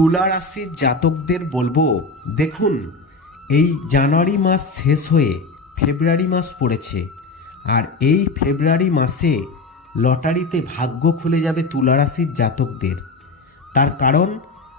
তুলা রাশির জাতকদের বলব, দেখুন, এই জানুয়ারি মাস শেষ হয়ে ফেব্রুয়ারি মাস পড়েছে, আর এই ফেব্রুয়ারি মাসে লটারিতে ভাগ্য খুলে যাবে তুলা রাশির জাতকদের। তার কারণ,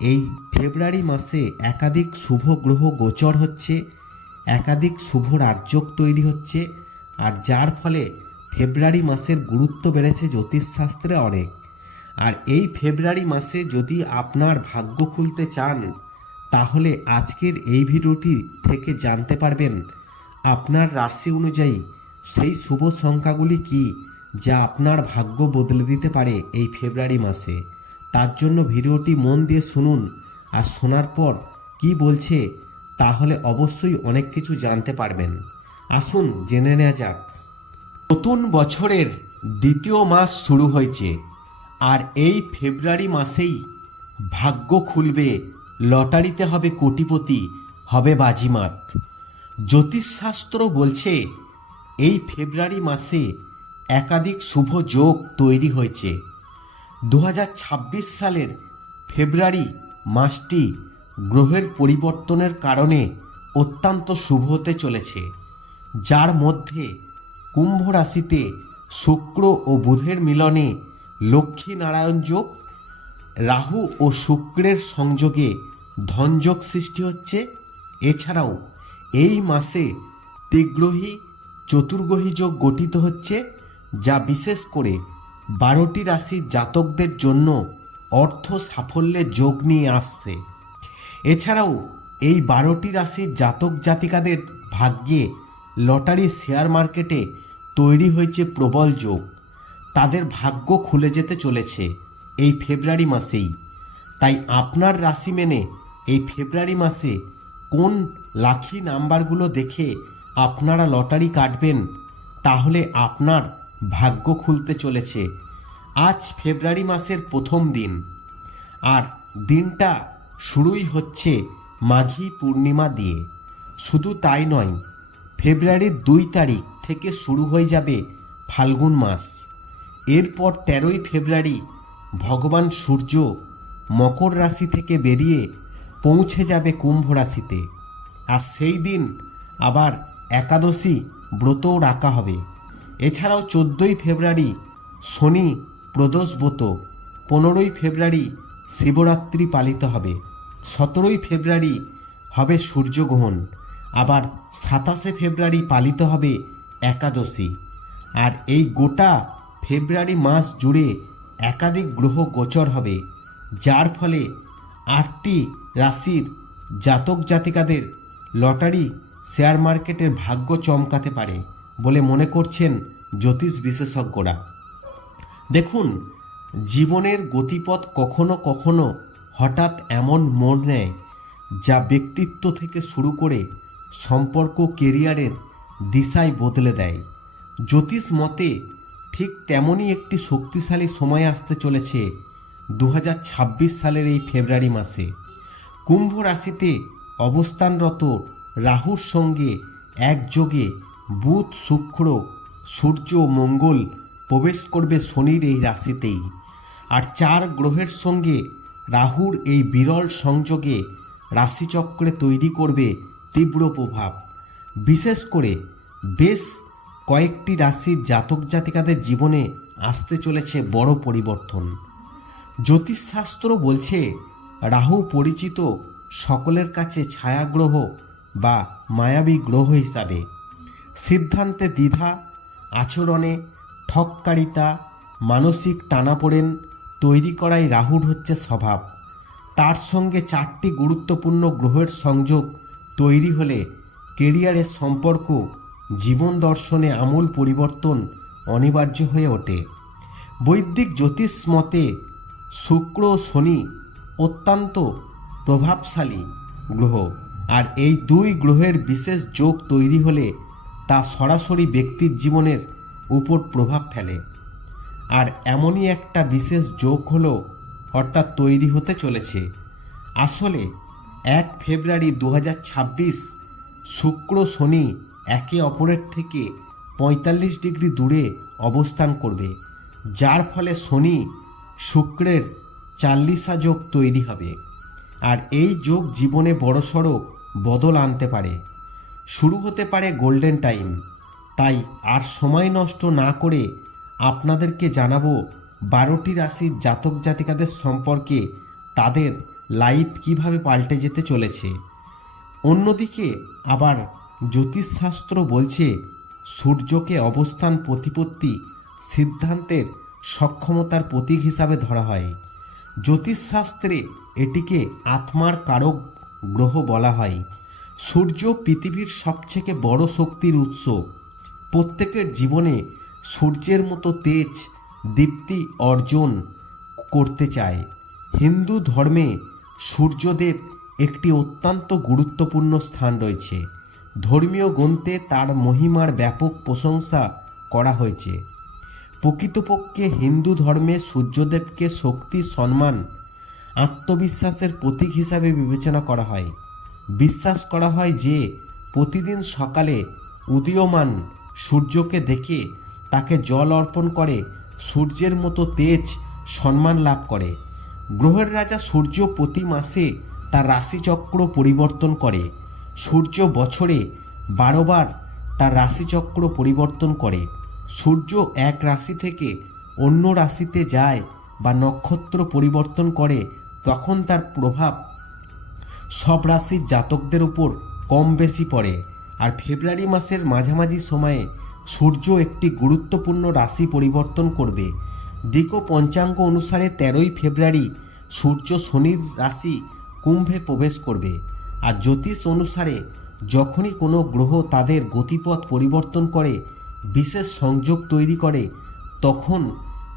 এই ফেব্রুয়ারি মাসে একাধিক শুভ গ্রহ গোচর হচ্ছে, একাধিক শুভ রাজ্যক তৈরি হচ্ছে, আর যার ফলে ফেব্রুয়ারি মাসের গুরুত্ব বেড়েছে জ্যোতিষশাস্ত্রে অনেক। আর এই ফেব্রুয়ারি মাসে যদি আপনার ভাগ্য খুলতে চান, তাহলে আজকের এই ভিডিওটি থেকে জানতে পারবেন আপনার রাশি অনুযায়ী সেই শুভ সংখ্যাগুলি কি যা আপনার ভাগ্য বদলে দিতে পারে এই ফেব্রুয়ারি মাসে। তার জন্য ভিডিওটি মন দিয়ে শুনুন আর শোনার পর কি বলছে, তাহলে অবশ্যই অনেক কিছু জানতে পারবেন। আসুন জেনে নেওয়া যাক। নতুন বছরের দ্বিতীয় মাস শুরু হয়েছে। আর এই ফেব্রুয়ারি মাসেই ভাগ্য খুলবে, লটারিতে হবে কোটিপতি, হবে বাজিমাত। জ্যোতিষশাস্ত্র বলছে, এই ফেব্রুয়ারি মাসে একাধিক শুভ যোগ তৈরি হয়েছে। দু হাজার ছাব্বিশ সালের ফেব্রুয়ারি মাসটি গ্রহের পরিবর্তনের কারণে অত্যন্ত শুভ হতে চলেছে, যার মধ্যে কুম্ভ রাশিতে শুক্র ও বুধের মিলনে লক্ষ্মী নারায়ণ যোগ, রাহু ও শুক্রের সংযোগে ধনযোগ সৃষ্টি হচ্ছে। এছাড়াও এই মাসে ত্রিগ্রহী চতুর্গ্রহী যোগ গঠিত হচ্ছে, যা বিশেষ করে বারোটি রাশির জাতকদের জন্য অর্থ সাফল্যের যোগ নিয়ে আসছে। এছাড়াও এই বারোটি রাশির জাতক জাতিকাদের ভাগ্যে লটারি শেয়ার মার্কেটে তৈরি হয়েছে প্রবল যোগ। তাদের ভাগ্য খুলে যেতে চলেছে এই ফেব্রুয়ারি মাসেই। তাই আপনার রাশি মেনে এই ফেব্রুয়ারি মাসে কোন লাখি নাম্বারগুলো দেখে আপনারা লটারি কাটবেন, তাহলে আপনার ভাগ্য খুলতে চলেছে। আজ ফেব্রুয়ারি মাসের প্রথম দিন। আর দিনটা শুরুই হচ্ছে মাঘী পূর্ণিমা দিয়ে। শুধু তাই নয়, ফেব্রুয়ারির দুই তারিখ থেকে শুরু হয়ে যাবে ফাল্গুন মাস। এরপর তেরোই ফেব্রুয়ারি ভগবান সূর্য মকর রাশি থেকে বেরিয়ে পৌঁছে যাবে কুম্ভ রাশিতে। আর সেই দিন আবার একাদশী ব্রতও রাখা হবে। এছাড়াও চোদ্দোই ফেব্রুয়ারি শনি প্রদোষ ব্রত, পনেরোই ফেব্রুয়ারি শিবরাত্রি পালিত হবে, সতেরোই ফেব্রুয়ারি হবে সূর্যগ্রহণ, আবার সাতাশে ফেব্রুয়ারি পালিত হবে একাদশী। আর এই গোটা ফেব্রুয়ারি মাস জুড়ে একাধিক গ্রহ গোচর হবে, যার ফলে আটটি রাশির জাতক জাতিকাদের লটারি শেয়ার মার্কেটের ভাগ্য চমকাতে পারে বলে মনে করছেন জ্যোতিষ বিশেষজ্ঞরা। দেখুন, জীবনের গতিপথ কখনো কখনো হঠাৎ এমন মোড় নেয় যা ব্যক্তিত্ব থেকে শুরু করে সম্পর্ক কেরিয়ারের দিশায় বদলে দেয়। জ্যোতিষ মতে ঠিক তেমনই একটি শক্তিশালী সময় আসতে চলেছে দু হাজার ছাব্বিশ সালের এই ফেব্রুয়ারি মাসে। কুম্ভ রাশিতে অবস্থানরত রাহুর সঙ্গে একযোগে বুধ, শুক্র, সূর্য মঙ্গল প্রবেশ করবে শনির এই রাশিতেই। আর চার গ্রহের সঙ্গে রাহুর এই বিরল সংযোগে রাশিচক্রে তৈরি করবে তীব্র প্রভাব। বিশেষ করে বেশ কয়েকটি রাশির জাতক জাতিকাদের জীবনে আসতে চলেছে বড় পরিবর্তন। জ্যোতিষশাস্ত্র বলছে, রাহু পরিচিত সকলের কাছে ছায়াগ্রহ বা মায়াবী গ্রহ হিসাবে। সিদ্ধান্তে দ্বিধা, আচরণে ঠককারিতা, মানসিক টানাপোড়েন তৈরি করাই রাহুর হচ্ছে স্বভাব। তার সঙ্গে চারটি গুরুত্বপূর্ণ গ্রহের সংযোগ তৈরি হলে কেরিয়ারের সম্পর্ক জীবন দর্শনে আমূল পরিবর্তন অনিবার্য হয়ে ওঠে। বৈদিক জ্যোতিষ মতে শুক্র শনি অত্যন্ত প্রভাবশালী গ্রহ, আর এই দুই গ্রহের বিশেষ যোগ তৈরি হলে তা সরাসরি ব্যক্তির জীবনের উপর প্রভাব ফেলে। আর এমনই একটা বিশেষ যোগ হলো অর্থাৎ তৈরি হতে চলেছে। আসলে এক ফেব্রুয়ারি দু হাজার ছাব্বিশ শুক্র শনি একে অপরের থেকে পঁয়তাল্লিশ ডিগ্রি দূরে অবস্থান করবে, যার ফলে শনি শুক্রের চাল্লিশা যোগ তৈরি হবে। আর এই যোগ জীবনে বড়সড় বদল আনতে পারে। শুরু হতে পারে গোল্ডেন টাইম। তাই আর সময় নষ্ট না করে আপনাদেরকে জানাব বারোটি রাশির জাতক জাতিকাদের সম্পর্কে তাদের লাইফ কীভাবে পাল্টে যেতে চলেছে। অন্যদিকে আবার জ্যোতিষশাস্ত্র বলছে, সূর্যকে অবস্থান প্রতিপত্তি সিদ্ধান্তের সক্ষমতার প্রতীক হিসাবে ধরা হয়। জ্যোতিষশাস্ত্রে এটিকে আত্মার কারক গ্রহ বলা হয়। সূর্য পৃথিবীর সবথেকে বড় শক্তির উৎস। প্রত্যেকের জীবনে সূর্যের মতো তেজ, দীপ্তি অর্জন করতে চায়। হিন্দু ধর্মে সূর্যদেব একটি অত্যন্ত গুরুত্বপূর্ণ স্থান রয়েছে। ধর্মীয় গ্রন্থে তার মহিমার ব্যাপক প্রশংসা করা হয়েছে। প্রকৃতপক্ষে হিন্দু ধর্মে সূর্যদেবকে শক্তি, সম্মান, আত্মবিশ্বাসের প্রতীক হিসাবে বিবেচনা করা হয়। বিশ্বাস করা হয় যে, প্রতিদিন সকালে উদীয়মান সূর্যকে দেখে তাকে জল অর্পণ করে সূর্যের মতো তেজ, সম্মান লাভ করে। গ্রহের রাজা সূর্য প্রতি মাসে তার রাশিচক্র পরিবর্তন করে। সূর্য বছরে বারোবার তার রাশিচক্র পরিবর্তন করে। সূর্য এক রাশি থেকে অন্য রাশিতে যায় বা নক্ষত্র পরিবর্তন করে, তখন তার প্রভাব সব রাশির জাতকদের উপর কম বেশি পড়ে। আর ফেব্রুয়ারি মাসের মাঝামাঝি সময়ে সূর্য একটি গুরুত্বপূর্ণ রাশি পরিবর্তন করবে। দিক পঞ্চাঙ্গ অনুসারে তেরোই ফেব্রুয়ারি সূর্য শনির রাশি কুম্ভে প্রবেশ করবে। আর জ্যোতিষ অনুসারে যখনই কোনো গ্রহ তাদের গতিপথ পরিবর্তন করে, বিশেষ সংযোগ তৈরি করে, তখন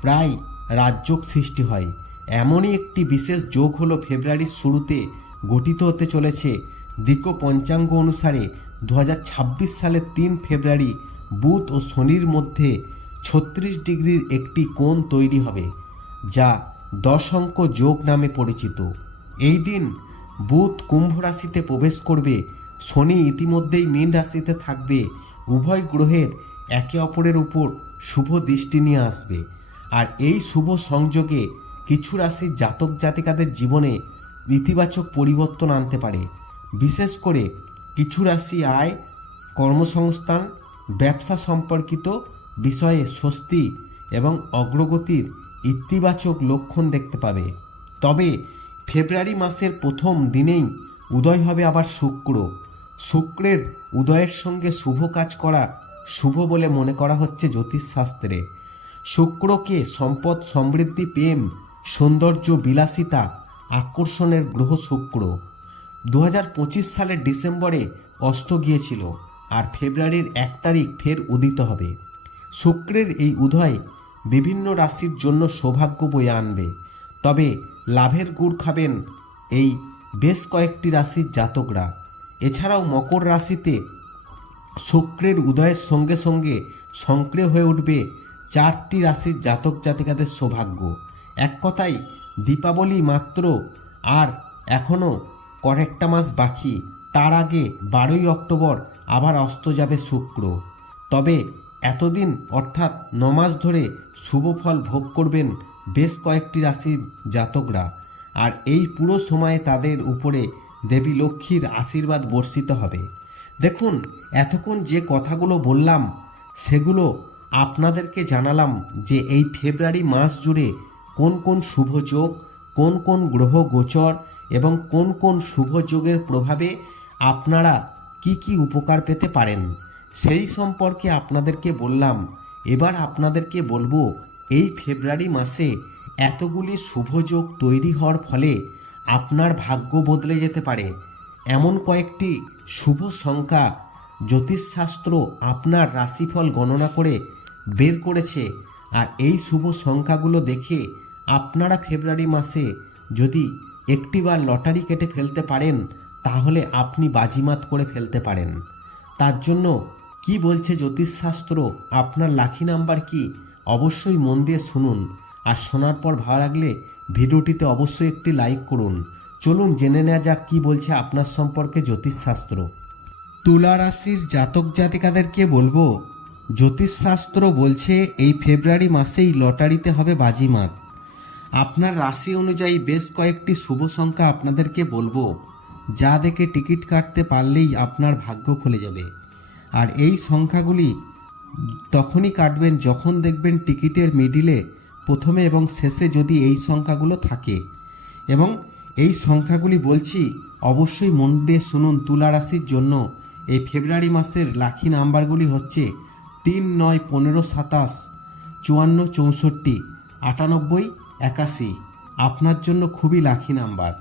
প্রায় রাজযোগ সৃষ্টি হয়। এমনই একটি বিশেষ যোগ হলো ফেব্রুয়ারির শুরুতে গঠিত হতে চলেছে। দিক পঞ্চাঙ্গ অনুসারে দু হাজার ছাব্বিশ সালের তিন ফেব্রুয়ারি বুধ ও শনির মধ্যে ছত্রিশ ডিগ্রির একটি কোণ তৈরি হবে, যা দশ অঙ্ক যোগ নামে পরিচিত। এই দিন বুধ কুম্ভ রাশিতে প্রবেশ করবে। শনি ইতিমধ্যেই মীন রাশিতে থাকবে। উভয় গ্রহের একে অপরের উপর শুভ দৃষ্টি নিয়ে আসবে। আর এই শুভ সংযোগে কিছু রাশির জাতক জাতিকাদের জীবনে ইতিবাচক পরিবর্তন আনতে পারে। বিশেষ করে কিছু রাশি আয়, কর্মসংস্থান, ব্যবসা সম্পর্কিত বিষয়ে স্বস্তি এবং অগ্রগতির ইতিবাচক লক্ষণ দেখতে পাবে। তবে ফেব্রুয়ারি মাসের প্রথম দিনেই উদয় হবে আবার শুক্র। শুক্রের উদয়ের সঙ্গে শুভ কাজ করা শুভ বলে মনে করা হচ্ছে জ্যোতিষশাস্ত্রে। শুক্রকে সম্পদ সমৃদ্ধি প্রেম, সৌন্দর্য বিলাসিতা আকর্ষণের গ্রহ শুক্র। দু হাজার পঁচিশ সালের ডিসেম্বরে অস্ত গিয়েছিল আর ফেব্রুয়ারির এক তারিখ ফের উদিত হবে। শুক্রের এই উদয় বিভিন্ন রাশির জন্য সৌভাগ্য বয়ে আনবে। তবে লাভের গুড় খাবেন এই বেশ কয়েকটি রাশির জাতকরা। এছাড়াও মকর রাশিতে শুক্রের উদয়ের সঙ্গে সঙ্গে সক্রিয় হয়ে উঠবে চারটি রাশির জাতক জাতিকাদের সৌভাগ্য। এক কথায়, দীপাবলি মাত্র আর এখনও কয়েকটা মাস বাকি, তার আগে বারোই অক্টোবর আবার অস্ত যাবে শুক্র। তবে এতদিন অর্থাৎ নমাস ধরে শুভ ফল ভোগ করবেন বেশ কয়েকটি রাশির জাতকরা। আর এই পুরো সময়ে তাদের উপরে দেবী লক্ষ্মীর আশীর্বাদ বর্ষিত হবে। দেখুন, এতক্ষণ যে কথাগুলো বললাম, সেগুলো আপনাদেরকে জানালাম যে এই ফেব্রুয়ারি মাস জুড়ে কোন কোন শুভ যোগ, কোন কোন গ্রহ গোচর এবং কোন কোন শুভ যোগের প্রভাবে আপনারা কি কি উপকার পেতে পারেন, সেই সম্পর্কে আপনাদেরকে বললাম। এবার আপনাদেরকে বলব এই ফেব্রুয়ারি মাসে এতগুলি শুভযোগ তৈরি হওয়ার ফলে আপনার ভাগ্য বদলে যেতে পারে। এমন কয়েকটি শুভ সংখ্যা জ্যোতিষশাস্ত্র আপনার রাশিফল গণনা করে বের করেছে। আর এই শুভ সংখ্যাগুলো দেখে আপনারা ফেব্রুয়ারি মাসে যদি একটিবার লটারি কেটে ফেলতে পারেন, তাহলে আপনি বাজিমাত করে ফেলতে পারেন। তার জন্য কি বলছে জ্যোতিষশাস্ত্র? আপনার লাখি নাম্বার কি? অবশ্যই মন দিয়ে শুনুন। আর শোনার পর ভালো লাগলে ভিডিওটিতে অবশ্যই একটি লাইক করুন। চলুন জেনে নেওয়া যাক কি বলছে আপনার সম্পর্কে জ্যোতিষশাস্ত্র। তুলা রাশির জাতক জাতিকাদেরকে বলব, জ্যোতিষশাস্ত্র বলছে এই ফেব্রুয়ারি মাসেই লটারিতে হবে বাজিমাত। আপনার রাশি অনুযায়ী বেশ কয়েকটি শুভ সংখ্যা আপনাদেরকে বলব, যা দেখে টিকিট কাটতে পারলেই আপনার ভাগ্য খুলে যাবে। আর এই সংখ্যাগুলি তখনই কাটবেন যখন দেখবেন টিকিটের মিডিলে প্রথমে এবং শেষে যদি এই সংখ্যাগুলো থাকে। এবং এই সংখ্যাগুলি বলছি, অবশ্যই মন দিয়ে শুনুন তুলা রাশির জন্য। এই ফেব্রুয়ারি মাসের লাখি নাম্বারগুলি হচ্ছে তিন নয় পনেরো সাতাশ, চুয়ান্ন চৌষট্টি, আটানব্বই একাশি। আপনার জন্য খুবই লাখি নাম্বার।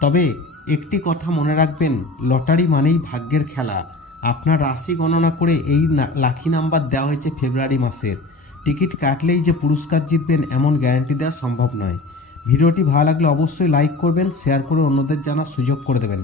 তবে একটি কথা মনে রাখবেন, লটারি মানেই ভাগ্যের খেলা। আপনার রাশি গণনা করে এই লাখি নাম্বার দেওয়া হয়েছে ফেব্রুয়ারি মাসের। টিকিট কাটলেই যে পুরস্কার জিতবেন এমন গ্যারান্টি দেওয়া সম্ভব নয়। ভিডিওটি ভালো লাগলে অবশ্যই লাইক করবেন শেয়ার করে অন্যদের জানার সুযোগ করে দেবেন।